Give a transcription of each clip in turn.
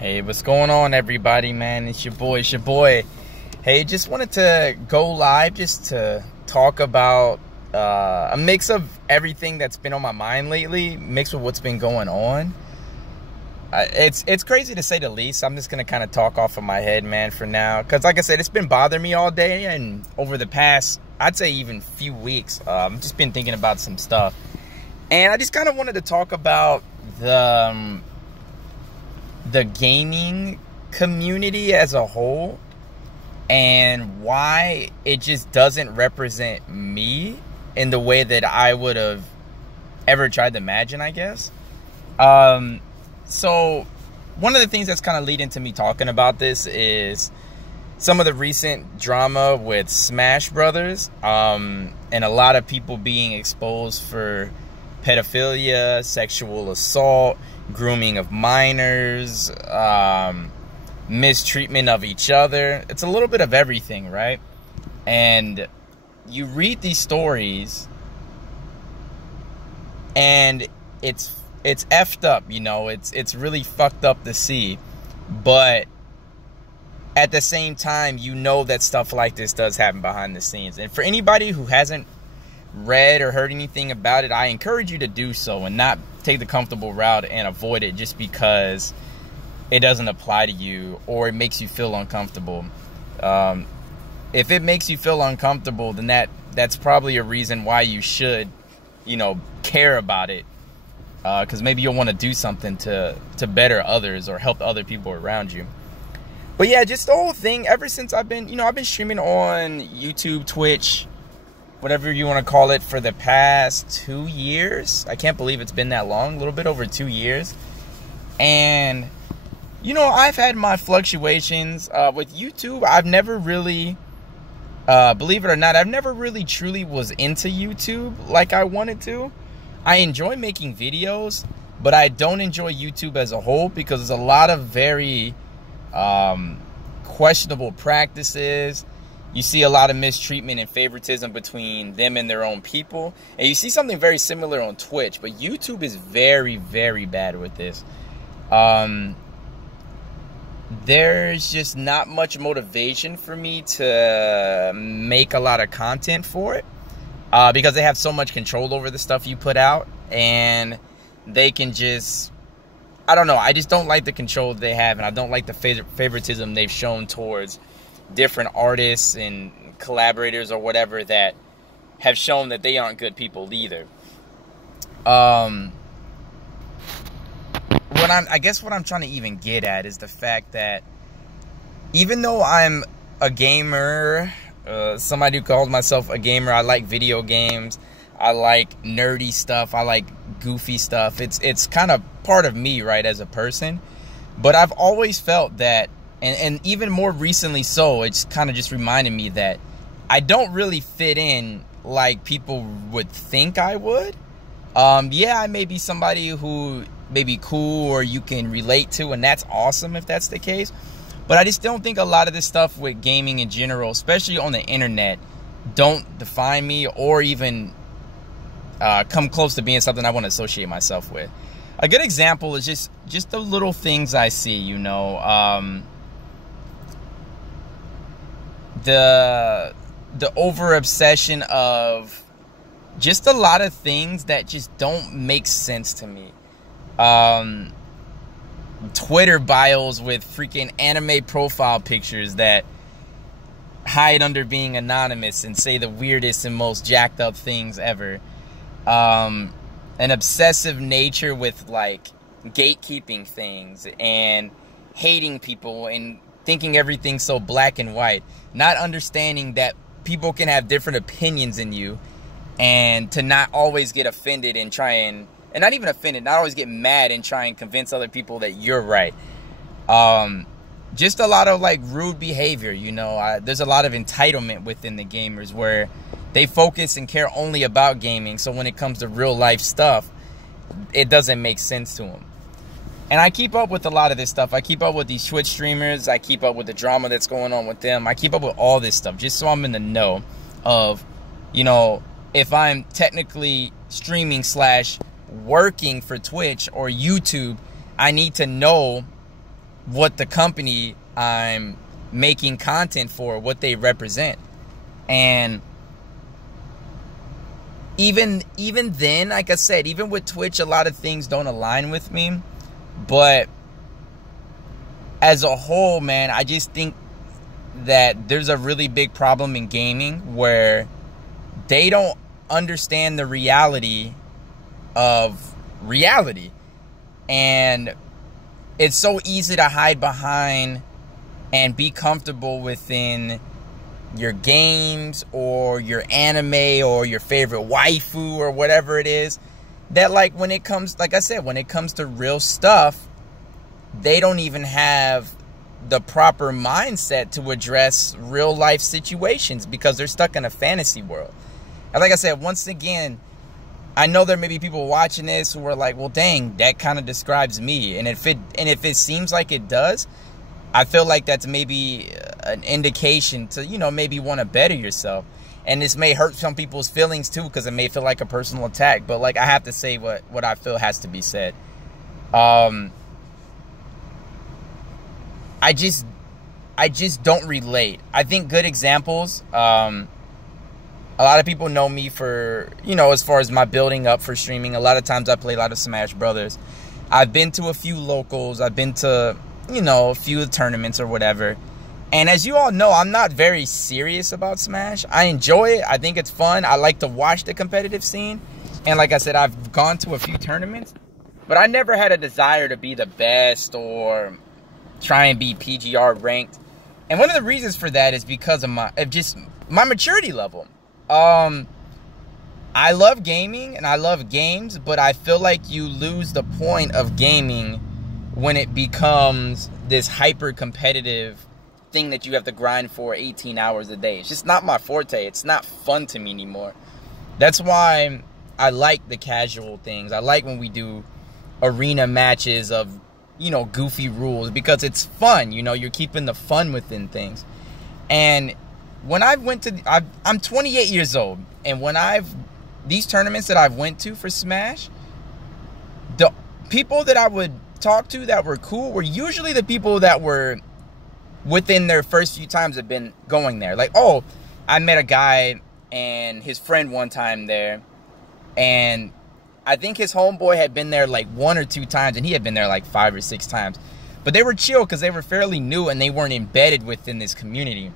Hey, what's going on, everybody, man? It's your boy. Hey, just wanted to go live just to talk about a mix of everything that's been on my mind lately, mixed with what's been going on. It's crazy to say the least. I'm just going to kind of talk off of my head, man, for now. Because, like I said, it's been bothering me all day. And over the past, I'd say even few weeks, I've just been thinking about some stuff. And I just kind of wanted to talk about the gaming community as a whole and why it just doesn't represent me in the way that I would have ever tried to imagine, I guess. So one of the things that's kind of leading to me talking about this is some of the recent drama with Smash Brothers, and a lot of people being exposed for pedophilia, sexual assault, grooming of minors, mistreatment of each other. It's a little bit of everything, right? And you read these stories and it's effed up, you know. It's really fucked up to see, but at the same time, you know that stuff like this does happen behind the scenes. And for anybody who hasn't read or heard anything about it, I encourage you to do so and not take the comfortable route and avoid it just because it doesn't apply to you or it makes you feel uncomfortable. If it makes you feel uncomfortable, then that's probably a reason why you should, you know, care about it, because maybe you'll want to do something to better others or help other people around you. But yeah, just the whole thing, ever since I've been streaming on YouTube, Twitch, whatever you want to call it, for the past 2 years. I can't believe it's been that long, a little bit over 2 years. And, you know, I've had my fluctuations with YouTube. I've never really, believe it or not, I've never really truly was into YouTube like I wanted to. I enjoy making videos, but I don't enjoy YouTube as a whole because there's a lot of very questionable practices. You see a lot of mistreatment and favoritism between them and their own people. And you see something very similar on Twitch. But YouTube is very, very bad with this. There's just not much motivation for me to make a lot of content for it. Because they have so much control over the stuff you put out. And they can just, I don't know. I just don't like the control they have. And I don't like the favoritism they've shown towards different artists and collaborators or whatever that have shown that they aren't good people either. I guess what I'm trying to even get at is the fact that even though I'm a gamer, somebody who calls myself a gamer, I like video games, I like nerdy stuff, I like goofy stuff. It's kind of part of me, right, as a person. But I've always felt that, and even more recently so, it's kind of just reminded me that I don't really fit in like people would think I would. Yeah, I may be somebody who may be cool or you can relate to, and that's awesome if that's the case. But I just don't think a lot of this stuff with gaming in general, especially on the internet, don't define me or even come close to being something I want to associate myself with. A good example is just the little things I see, you know. The over obsession of just a lot of things that just don't make sense to me. Twitter bios with freaking anime profile pictures that hide under being anonymous and say the weirdest and most jacked up things ever. An obsessive nature with like gatekeeping things and hating people and thinking everything's so black and white, not understanding that people can have different opinions in you, and to not always get offended and try and not even offended, not always get mad and try and convince other people that you're right. Just a lot of like rude behavior, you know. There's a lot of entitlement within the gamers where they focus and care only about gaming, so when it comes to real life stuff, it doesn't make sense to them. And I keep up with a lot of this stuff. I keep up with these Twitch streamers. I keep up with the drama that's going on with them. I keep up with all this stuff just so I'm in the know of, you know, if I'm technically streaming / working for Twitch or YouTube, I need to know what the company I'm making content for, what they represent. And even then, like I said, even with Twitch, a lot of things don't align with me. But as a whole, man, I just think that there's a really big problem in gaming where they don't understand the reality of reality. And it's so easy to hide behind and be comfortable within your games or your anime or your favorite waifu or whatever it is, that like when it comes, like I said, when it comes to real stuff, they don't even have the proper mindset to address real life situations because they're stuck in a fantasy world. And like I said, once again, I know there may be people watching this who are like, well, dang, that kind of describes me. And if it seems like it does, I feel like that's maybe an indication to, you know, maybe want to better yourself. And this may hurt some people's feelings too, because it may feel like a personal attack. But like, I have to say what I feel has to be said. I just don't relate. I think good examples. A lot of people know me for, you know, as far as my building up for streaming. A lot of times I play a lot of Smash Brothers. I've been to a few locals. I've been to, you know, a few tournaments or whatever. And as you all know, I'm not very serious about Smash. I enjoy it. I think it's fun. I like to watch the competitive scene. And like I said, I've gone to a few tournaments. But I never had a desire to be the best or try and be PGR ranked. And one of the reasons for that is because of my maturity level. I love gaming and I love games, but I feel like you lose the point of gaming when it becomes this hyper competitive thing that you have to grind for 18 hours a day. It's just not my forte. It's not fun to me anymore. That's why I like the casual things. I like when we do arena matches of, you know, goofy rules, because it's fun. You know, you're keeping the fun within things. And when I went to, I'm 28 years old, and when these tournaments that I've went to for Smash, the people that I would talk to that were cool were usually the people that were within their first few times have been going there. Like, oh, I met a guy and his friend one time there, and I think his homeboy had been there like 1 or 2 times, and he had been there like 5 or 6 times. But they were chill because they were fairly new and they weren't embedded within this community.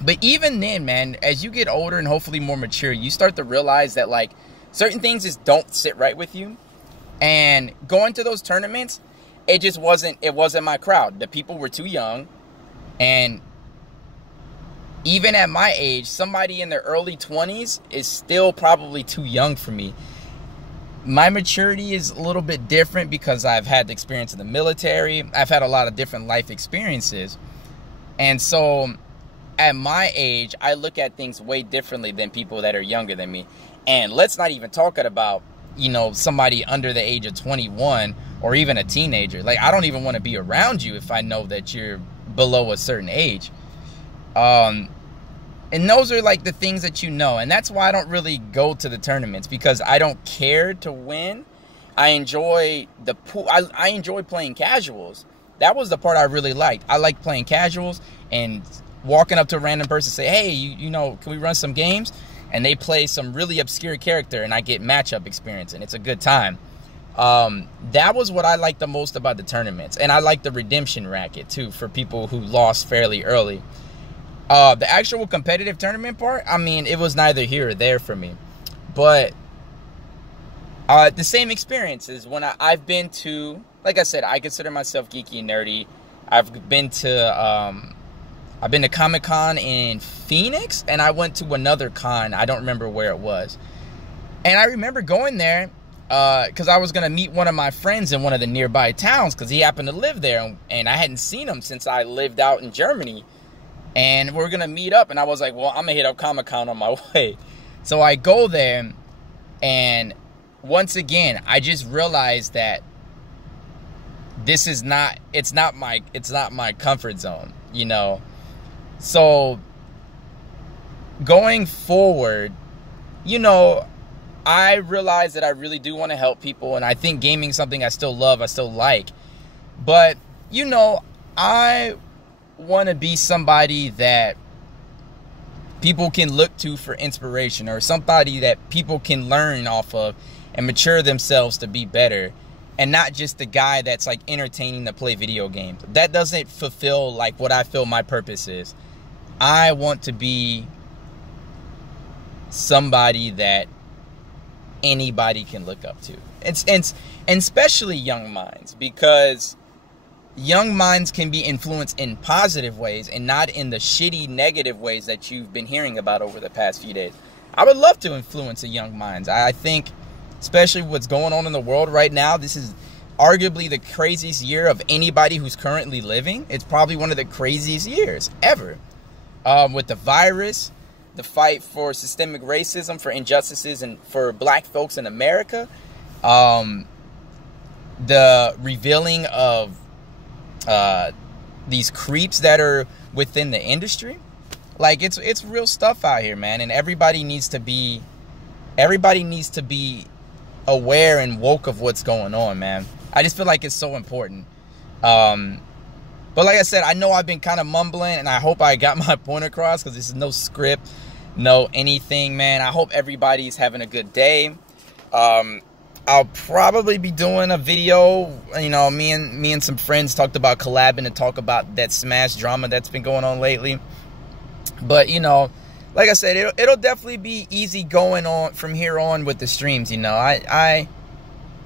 But even then, man, as you get older and hopefully more mature, you start to realize that like certain things just don't sit right with you. And going to those tournaments, it wasn't my crowd. The people were too young. And even at my age, somebody in their early 20s is still probably too young for me. My maturity is a little bit different because I've had the experience in the military. I've had a lot of different life experiences. And so at my age, I look at things way differently than people that are younger than me. And let's not even talk about, you know, somebody under the age of 21 or even a teenager. Like, I don't even want to be around you if I know that you're below a certain age. And those are like the things that you know. And that's why I don't really go to the tournaments, because I don't care to win. I enjoy the pool. I enjoy playing casuals. That was the part I really liked. I like playing casuals and walking up to a random person and say, hey, you know, can we run some games? And they play some really obscure character and I get matchup experience, and it's a good time. That was what I liked the most about the tournaments. And I like the redemption racket too, for people who lost fairly early. The actual competitive tournament part, I mean, it was neither here or there for me. But the same experiences when I've been to, like I said, I consider myself geeky and nerdy. I've been to Comic-Con in Phoenix, and I went to another con. I don't remember where it was. And I remember going there because I was going to meet one of my friends in one of the nearby towns because he happened to live there, and I hadn't seen him since I lived out in Germany. And we're going to meet up, and I was like, well, I'm going to hit up Comic-Con on my way. So I go there, and once again, I just realized that this is not, it's not my comfort zone, you know. So going forward, you know, I realize that I really do want to help people, and I think gaming is something I still love, I still like. But, you know, I want to be somebody that people can look to for inspiration, or somebody that people can learn off of and mature themselves to be better, and not just the guy that's like entertaining to play video games. That doesn't fulfill like what I feel my purpose is. I want to be somebody that anybody can look up to, and especially young minds, because young minds can be influenced in positive ways and not in the shitty negative ways that you've been hearing about over the past few days. I would love to influence a young minds. I think, especially what's going on in the world right now, this is arguably the craziest year of anybody who's currently living. It's probably one of the craziest years ever. With the virus, the fight for systemic racism, for injustices, and for black folks in America, the revealing of these creeps that are within the industry. Like, it's real stuff out here, man, and everybody needs to be aware and woke of what's going on, man. I just feel like it's so important. But like I said, I know I've been kind of mumbling, and I hope I got my point across, because this is no script, no anything, man. I hope everybody's having a good day. I'll probably be doing a video. You know, me and some friends talked about collabing to talk about that Smash drama that's been going on lately. But, you know, like I said, it'll definitely be easy going on from here on with the streams. You know,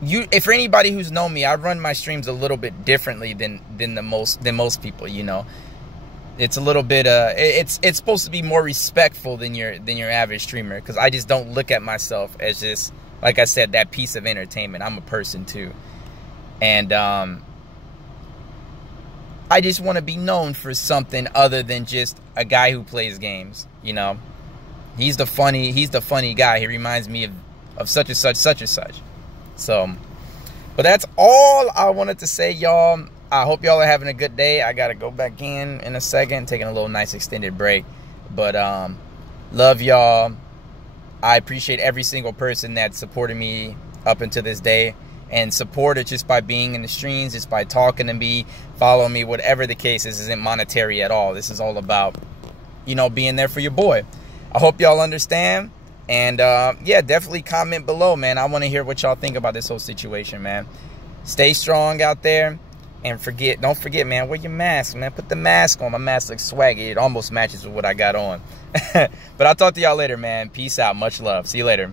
if for anybody who's known me, I run my streams a little bit differently than most people. You know, it's a little bit it's supposed to be more respectful than your average streamer, because I just don't look at myself as just, like I said, that piece of entertainment. I'm a person too, and I just want to be known for something other than just a guy who plays games. You know, he's the funny guy. He reminds me of such and such. So, but that's all I wanted to say, y'all. I hope y'all are having a good day. I gotta go back in a second, taking a little nice extended break. But love y'all. I appreciate every single person that supported me up until this day, and support it just by being in the streams, just by talking to me, following me, whatever the case is. Isn't monetary at all. This is all about, you know, being there for your boy. I hope y'all understand. And yeah, definitely comment below, man. I want to hear what y'all think about this whole situation, man. Stay strong out there, and don't forget, man, wear your mask, man. Put the mask on. My mask looks swaggy. It almost matches with what I got on. But I'll talk to y'all later, man. Peace out. Much love. See you later.